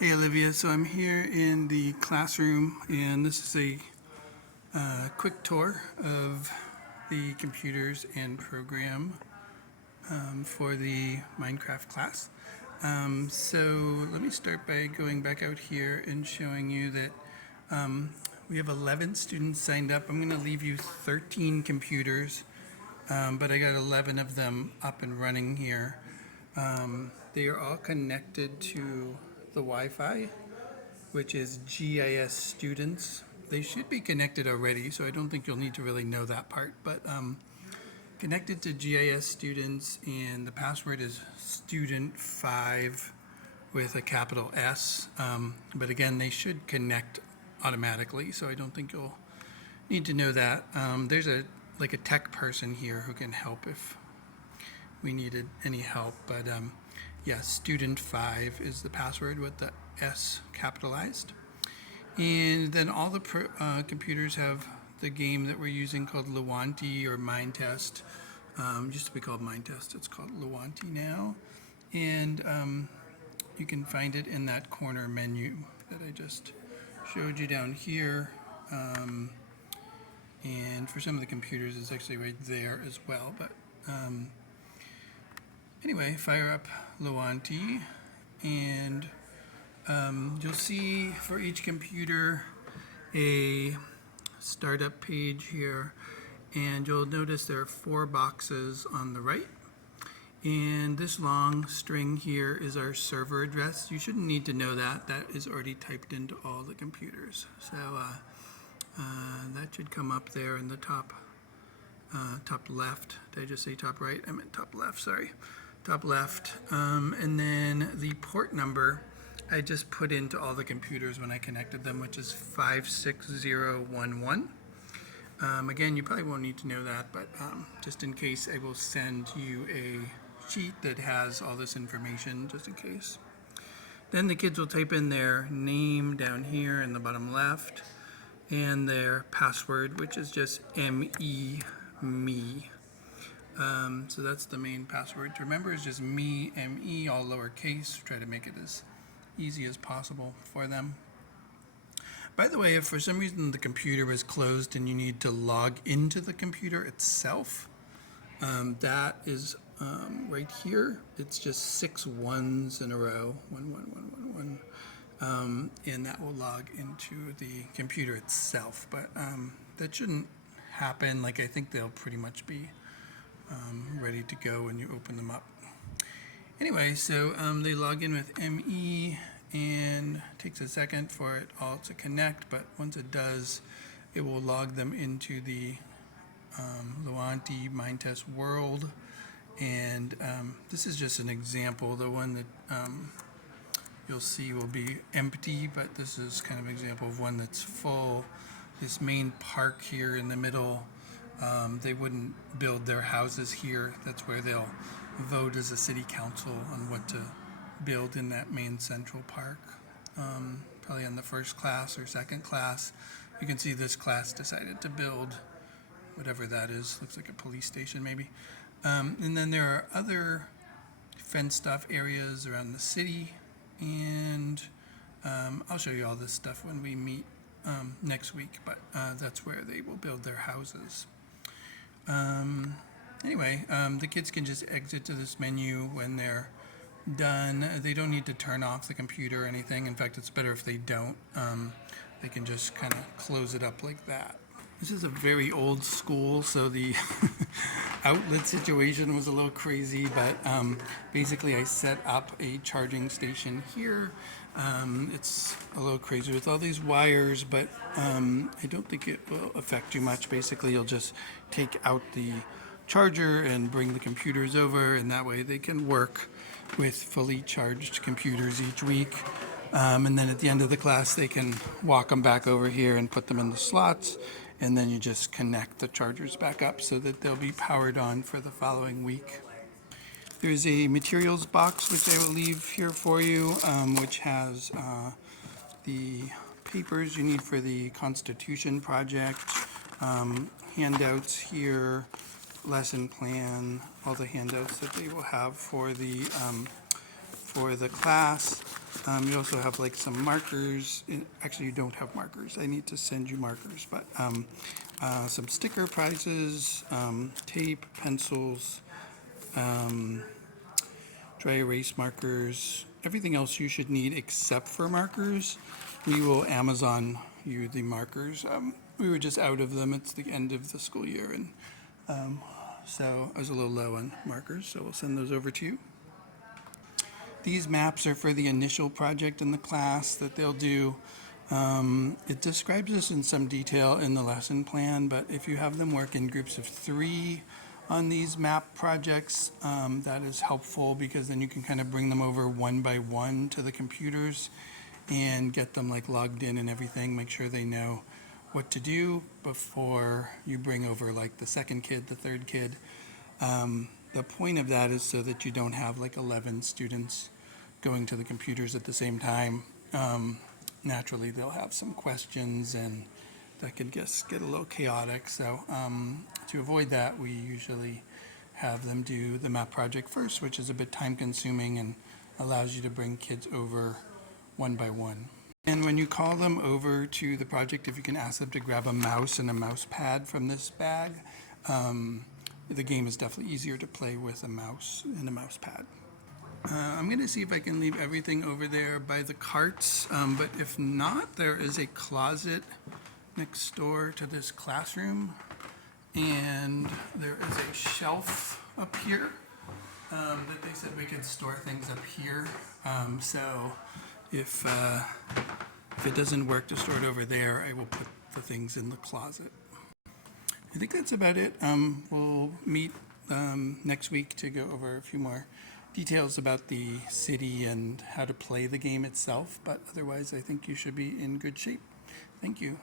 Hey Olivia, so I'm here in the classroom and this is a quick tour of the computers and program for the Minecraft class. So let me start by going back out here and showing you that we have 11 students signed up. I'm going to leave you 13 computers, but I got 11 of them up and running here. They are all connected to the Wi-Fi, which is GIS students. They should be connected already, so I don't think you'll need to really know that part, but connected to GIS students, and the password is student5 with a capital S. But again, they should connect automatically, so I don't think you'll need to know that. There's a tech person here who can help if we needed any help, but yeah, student5 is the password with the S capitalized. And then all the computers have the game that we're using called Lewanti or Mind Test. Used to be called Mind Test, it's called Lewanti now. And you can find it in that corner menu that I just showed you down here. And for some of the computers, it's actually right there as well. But anyway, fire up Lewanti, and you'll see for each computer a startup page here, and you'll notice there are 4 boxes on the right, and this long string here is our server address. You shouldn't need to know that. That is already typed into all the computers, so that should come up there in the top left. Did I just say top right? I meant top left, sorry. Top left. And then the port number I just put into all the computers when I connected them, which is 56011. Again, you probably won't need to know that, but just in case, I will send you a sheet that has all this information, just in case. Then the kids will type in their name down here in the bottom left, and their password, which is just me. So that's the main password to remember, is just me, M-E, all lowercase. Try to make it as easy as possible for them. By the way, if for some reason the computer was closed and you need to log into the computer itself, that is right here. It's just 6 ones in a row, 1, 1, 1, 1, 1. And that will log into the computer itself, but that shouldn't happen. I think they'll pretty much be ready to go when you open them up. Anyway, so they log in with ME, and it takes a second for it all to connect, but once it does, it will log them into the Lewanti Mind Test world. And this is just an example. The one that you'll see will be empty, but this is kind of an example of one that's full. This main park here in the middle, they wouldn't build their houses here. That's where they'll vote as a city council on what to build in that main central park. Probably on the first class or second class. You can see this class decided to build whatever that is. Looks like a police station maybe. And then there are other fenced off areas around the city, and I'll show you all this stuff when we meet next week, but that's where they will build their houses. Anyway, the kids can just exit to this menu when they're done. They don't need to turn off the computer or anything. In fact, it's better if they don't. They can just kind of close it up like that. This is a very old school, so the outlet situation was a little crazy, but basically I set up a charging station here. It's a little crazy with all these wires, but I don't think it will affect you much. Basically, you'll just take out the charger and bring the computers over, and that way they can work with fully charged computers each week. And then at the end of the class, they can walk them back over here and put them in the slots, and then you just connect the chargers back up so that they'll be powered on for the following week. There's a materials box which I will leave here for you, which has the papers you need for the Constitution project, handouts here, lesson plan, all the handouts that they will have for the class. You also have like some markers. Actually, you don't have markers. I need to send you markers, but some sticker prizes, tape, pencils, dry erase markers, everything else you should need except for markers. We will Amazon you the markers. We were just out of them. It's the end of the school year, and so I was a little low on markers, so we'll send those over to you. These maps are for the initial project in the class that they'll do. It describes this in some detail in the lesson plan, but if you have them work in groups of 3 on these map projects, that is helpful because then you can kind of bring them over one by one to the computers and get them like logged in and everything, make sure they know what to do before you bring over like the second kid, the third kid. The point of that is so that you don't have like 11 students going to the computers at the same time. Naturally, they'll have some questions and that could just get a little chaotic. So to avoid that, we usually have them do the map project first, which is a bit time consuming and allows you to bring kids over one by one. And when you call them over to the project, if you can ask them to grab a mouse and a mouse pad from this bag, the game is definitely easier to play with a mouse and a mouse pad. I'm going to see if I can leave everything over there by the carts, but if not, there is a closet next door to this classroom, and there is a shelf up here that they said we could store things up here. So if it doesn't work to store it over there, I will put the things in the closet. I think that's about it. We'll meet next week to go over a few more details about the city and how to play the game itself, but otherwise I think you should be in good shape. Thank you.